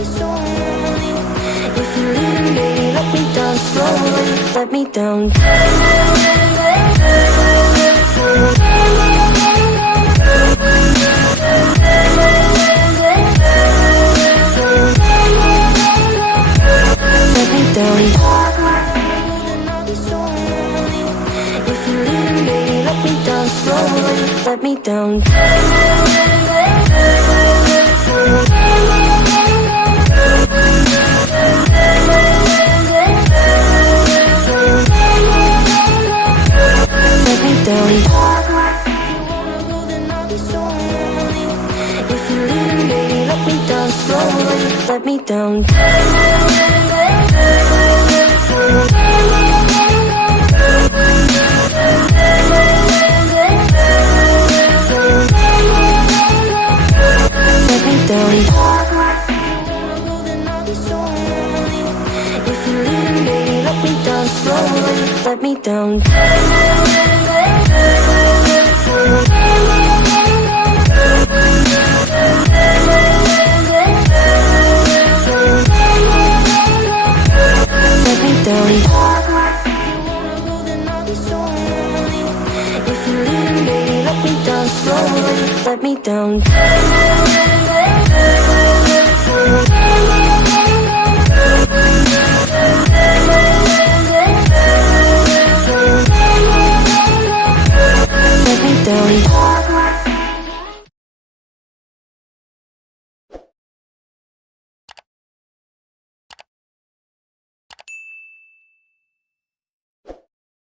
If you're leaving, baby, let me down slowly. Let me down. Let me down. If you're leaving, baby, let me down slowly. Let me down. Let me down. If you're leaving, baby, let me down slowly. Let me down. Let me down. If you're leaving, baby, let me down slowly. Let me down. Let me down. If you're leaving, baby, let me down slowly. Let me down.